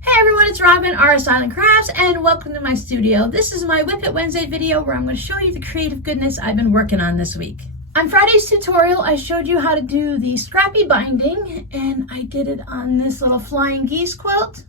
Hey everyone, it's Robin, Artist Island Crafts, and welcome to my studio. This is my Whip It Wednesday video where I'm going to show you the creative goodness I've been working on this week. On Friday's tutorial, I showed you how to do the scrappy binding, and I did it on this little flying geese quilt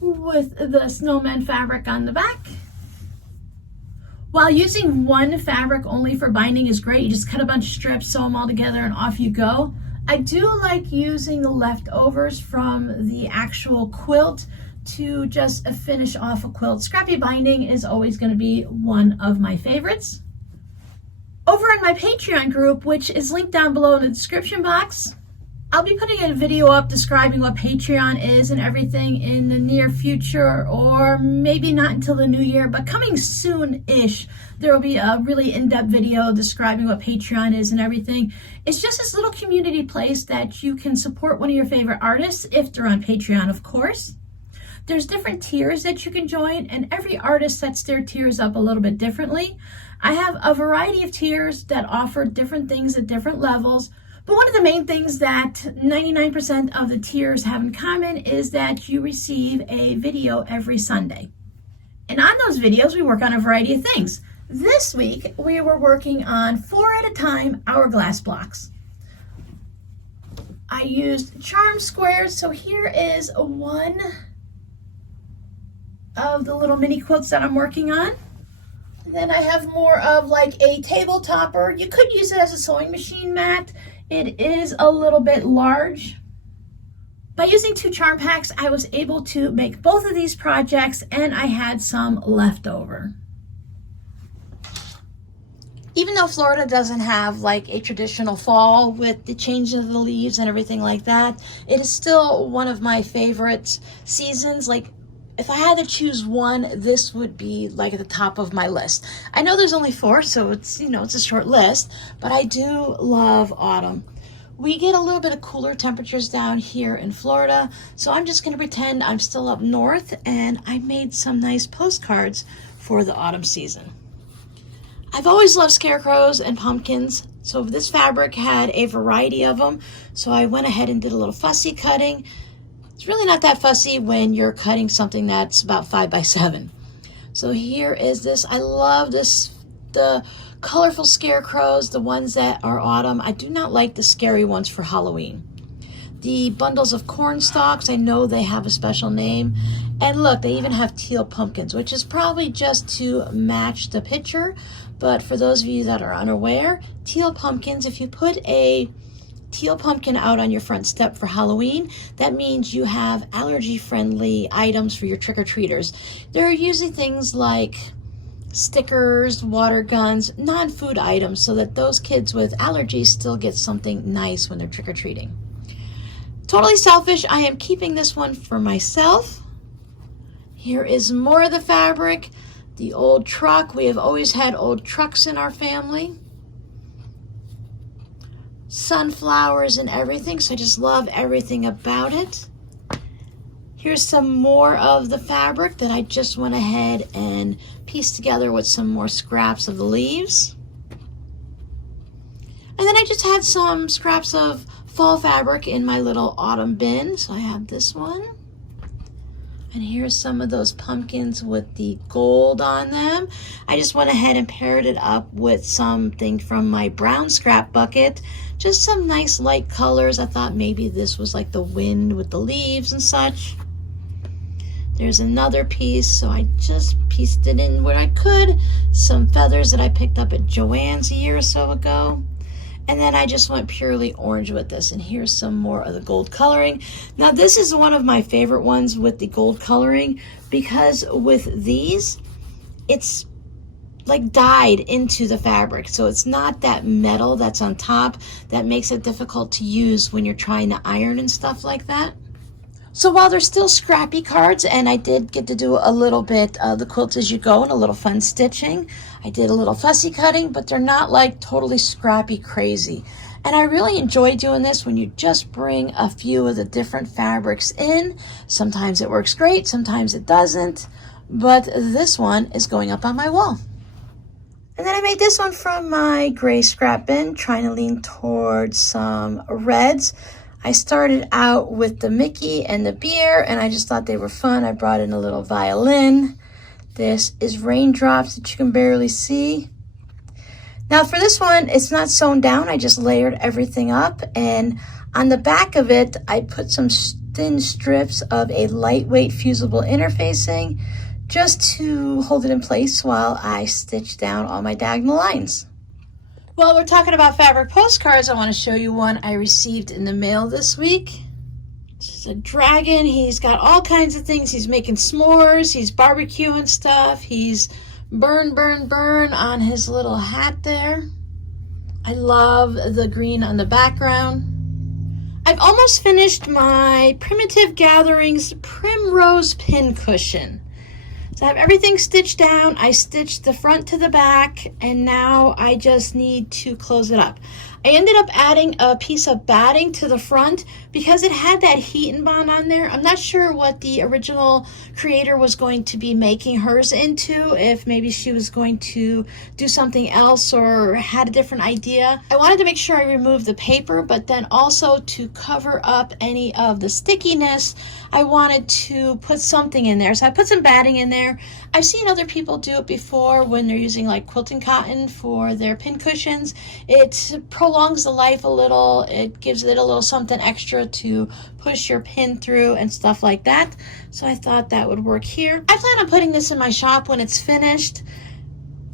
with the snowman fabric on the back. While using one fabric only for binding is great, you just cut a bunch of strips, sew them all together, and off you go. I do like using the leftovers from the actual quilt to just finish off a quilt. Scrappy binding is always going to be one of my favorites. Over in my Patreon group, which is linked down below in the description box, I'll be putting a video up describing what Patreon is and everything in the near future, or maybe not until the new year, but coming soon-ish. There will be a really in-depth video describing what Patreon is and everything. It's just this little community place that you can support one of your favorite artists, if they're on Patreon, of course. There's different tiers that you can join, and every artist sets their tiers up a little bit differently. I have a variety of tiers that offer different things at different levels. But one of the main things that 99% of the tiers have in common is that you receive a video every Sunday. And on those videos, we work on a variety of things. This week, we were working on 4 at a time hourglass blocks. I used charm squares, so here is one of the little mini quilts that I'm working on. And then I have more of like a table topper. You could use it as a sewing machine mat. It is a little bit large. By using 2 charm packs, I was able to make both of these projects, and I had some left over. Even though Florida doesn't have like a traditional fall with the change of the leaves and everything like that, it is still one of my favorite seasons. Like, if I had to choose one, this would be like at the top of my list. I know there's only 4, so it's, it's a short list, but I do love autumn. We get a little bit of cooler temperatures down here in Florida, so I'm just going to pretend I'm still up north, and I made some nice postcards for the autumn season. I've always loved scarecrows and pumpkins, so this fabric had a variety of them, so I went ahead and did a little fussy cutting. It's really not that fussy when you're cutting something that's about 5 by 7. So here is this. I love this, the colorful scarecrows, the ones that are autumn. I do not like the scary ones for Halloween. The bundles of corn stalks, I know they have a special name. And look, they even have teal pumpkins, which is probably just to match the picture. But for those of you that are unaware, teal pumpkins, if you put a teal pumpkin out on your front step for Halloween, that means you have allergy-friendly items for your trick-or-treaters. There are usually things like stickers, water guns, non-food items, so that those kids with allergies still get something nice when they're trick-or-treating. Totally selfish, I am keeping this one for myself. Here is more of the fabric. The old truck. We have always had old trucks in our family. Sunflowers and everything, so I just love everything about it. Here's some more of the fabric that I just went ahead and pieced together with some more scraps of the leaves. And then I just had some scraps of fall fabric in my little autumn bin, so I have this one. And here's some of those pumpkins with the gold on them. I just went ahead and paired it up with something from my brown scrap bucket. Just some nice light colors. I thought maybe this was like the wind with the leaves and such. There's another piece, so I just pieced it in where I could. Some feathers that I picked up at Joann's a year or so ago. And then I just went purely orange with this. And here's some more of the gold coloring. Now this is one of my favorite ones with the gold coloring, because with these, it's like dyed into the fabric. So it's not that metal that's on top that makes it difficult to use when you're trying to iron and stuff like that. So while they're still scrappy cards, and I did get to do a little bit of the quilt as you go and a little fun stitching, I did a little fussy cutting, but they're not like totally scrappy crazy. And I really enjoy doing this when you just bring a few of the different fabrics in. Sometimes it works great, sometimes it doesn't, but this one is going up on my wall. And then I made this one from my gray scrap bin, trying to lean towards some reds. I started out with the Mickey and the beer, and I just thought they were fun. I brought in a little violin. This is raindrops that you can barely see. Now for this one, it's not sewn down. I just layered everything up, and on the back of it, I put some thin strips of a lightweight fusible interfacing just to hold it in place while I stitch down all my diagonal lines. Well, we're talking about fabric postcards. I want to show you one I received in the mail this week. This is a dragon. He's got all kinds of things. He's making s'mores. He's barbecuing stuff. He's burn on his little hat there. I love the green on the background. I've almost finished my Primitive Gatherings Primrose pin cushion. So I have everything stitched down. I stitched the front to the back, and now I just need to close it up. I ended up adding a piece of batting to the front because it had that heat and bond on there. I'm not sure what the original creator was going to be making hers into, if maybe she was going to do something else or had a different idea. I wanted to make sure I removed the paper, but then also to cover up any of the stickiness, I wanted to put something in there. So I put some batting in there. I've seen other people do it before when they're using like quilting cotton for their pin cushions. It prolongs the life a little. It gives it a little something extra to push your pin through and stuff like that. So I thought that would work here. I plan on putting this in my shop when it's finished.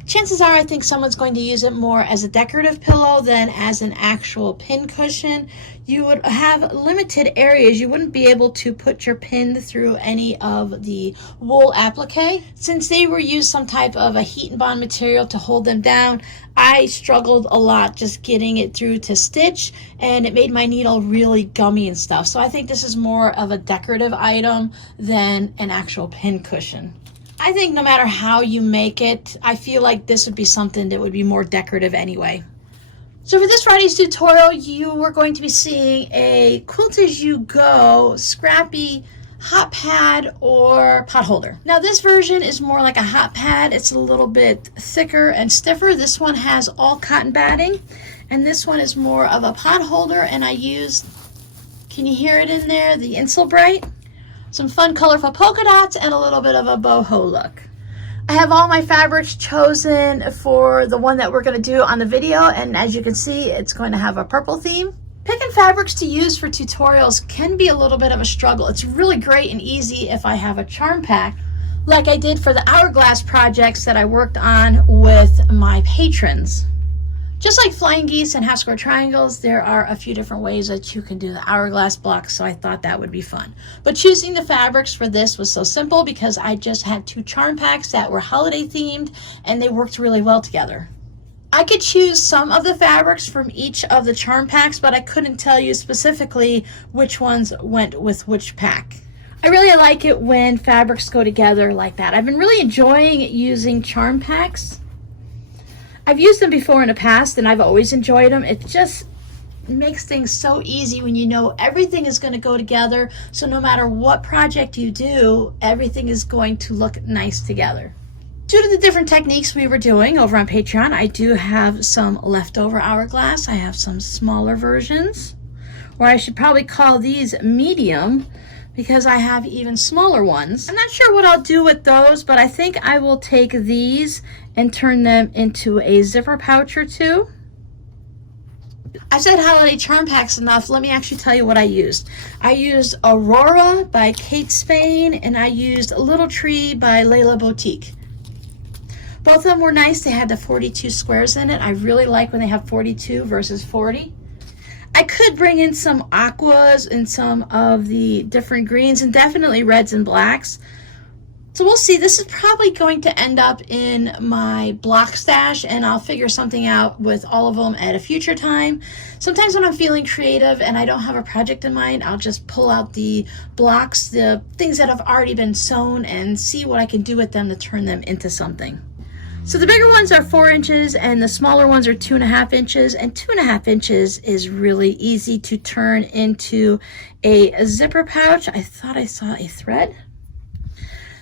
Chances are I think someone's going to use it more as a decorative pillow than as an actual pin cushion. You would have limited areas. You wouldn't be able to put your pin through any of the wool applique. Since they were used some type of a heat and bond material to hold them down, I struggled a lot just getting it through to stitch, and it made my needle really gummy and stuff. So I think this is more of a decorative item than an actual pin cushion. I think no matter how you make it, I feel like this would be something that would be more decorative anyway. So for this Friday's tutorial, you are going to be seeing a Quilt As You Go scrappy hot pad or pot holder. Now this version is more like a hot pad. It's a little bit thicker and stiffer. This one has all cotton batting, and this one is more of a pot holder, and I used, can you hear it in there, the Insulbrite? Some fun colorful polka dots and a little bit of a boho look. I have all my fabrics chosen for the one that we're going to do on the video, and as you can see, it's going to have a purple theme. Picking fabrics to use for tutorials can be a little bit of a struggle. It's really great and easy if I have a charm pack, like I did for the Hourglass projects that I worked on with my patrons. Just like flying geese and half square triangles, there are a few different ways that you can do the hourglass blocks, so I thought that would be fun. But choosing the fabrics for this was so simple because I just had two charm packs that were holiday themed, and they worked really well together. I could choose some of the fabrics from each of the charm packs, but I couldn't tell you specifically which ones went with which pack. I really like it when fabrics go together like that. I've been really enjoying using charm packs. I've used them before in the past, and I've always enjoyed them. It just makes things so easy when you know everything is going to go together. So no matter what project you do, everything is going to look nice together. Due to the different techniques we were doing over on Patreon, I do have some leftover hourglass. I have some smaller versions, or I should probably call these medium, because I have even smaller ones. I'm not sure what I'll do with those, but I think I will take these and turn them into a zipper pouch or two. I said holiday charm packs enough. Let me actually tell you what I used. I used Aurora by Kate Spain, and I used Little Tree by Layla Boutique. Both of them were nice. They had the 42 squares in it. I really like when they have 42 versus 40. I could bring in some aquas and some of the different greens, and definitely reds and blacks. So we'll see. This is probably going to end up in my block stash, and I'll figure something out with all of them at a future time. Sometimes when I'm feeling creative and I don't have a project in mind, I'll just pull out the blocks, the things that have already been sewn, and see what I can do with them to turn them into something. So the bigger ones are 4 inches and the smaller ones are 2.5 inches, and 2.5 inches is really easy to turn into a zipper pouch. I thought I saw a thread.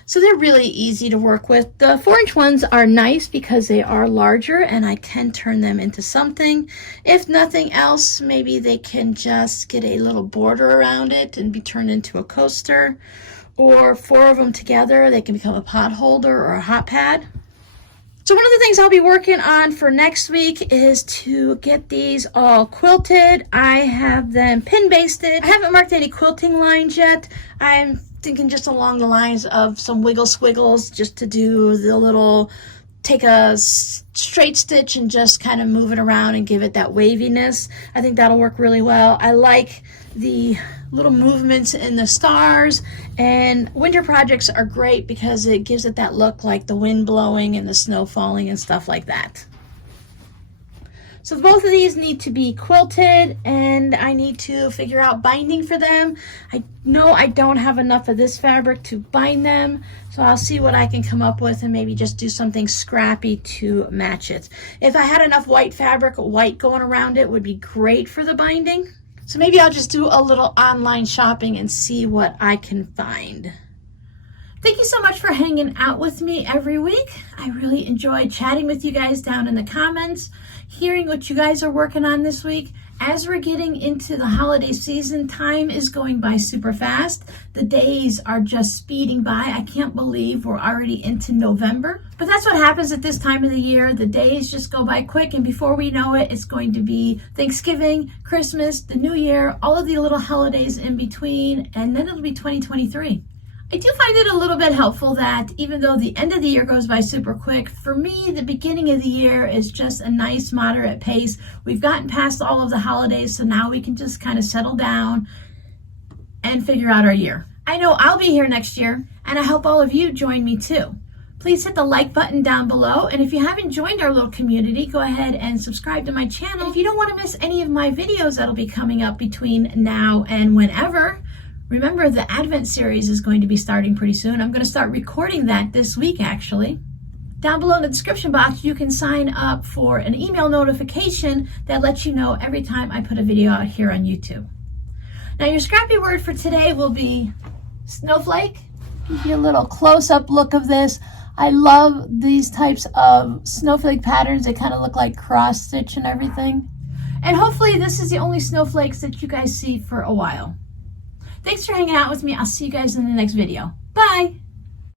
So they're really easy to work with. The 4-inch ones are nice because they are larger and I can turn them into something. If nothing else, maybe they can just get a little border around it and be turned into a coaster. Or 4 of them together, they can become a pot holder or a hot pad. So one of the things I'll be working on for next week is to get these all quilted. I have them pin basted. I haven't marked any quilting lines yet. I'm thinking just along the lines of some wiggle squiggles, just to do the little, take a straight stitch and just kind of move it around and give it that waviness. I think that'll work really well. I like the little movements in the stars, and winter projects are great because it gives it that look like the wind blowing and the snow falling and stuff like that. So both of these need to be quilted, and I need to figure out binding for them. I know I don't have enough of this fabric to bind them, so I'll see what I can come up with and maybe just do something scrappy to match it. If I had enough white fabric, white going around it would be great for the binding. So maybe I'll just do a little online shopping and see what I can find. Thank you so much for hanging out with me every week. I really enjoyed chatting with you guys down in the comments, hearing what you guys are working on this week. As we're getting into the holiday season, time is going by super fast. The days are just speeding by. I can't believe we're already into November. But that's what happens at this time of the year. The days just go by quick, and before we know it, it's going to be Thanksgiving, Christmas, the New Year, all of the little holidays in between, and then it'll be 2023. I do find it a little bit helpful that even though the end of the year goes by super quick, for me, the beginning of the year is just a nice moderate pace. We've gotten past all of the holidays, so now we can just kind of settle down and figure out our year. I know I'll be here next year, and I hope all of you join me too. Please hit the like button down below, and if you haven't joined our little community, go ahead and subscribe to my channel. If you don't want to miss any of my videos that'll be coming up between now and whenever, remember, the Advent series is going to be starting pretty soon. I'm going to start recording that this week, actually. Down below in the description box, you can sign up for an email notification that lets you know every time I put a video out here on YouTube. Now, your scrappy word for today will be snowflake. Give you a little close-up look of this. I love these types of snowflake patterns. They kind of look like cross-stitch and everything. And hopefully this is the only snowflakes that you guys see for a while. Thanks for hanging out with me. I'll see you guys in the next video. Bye!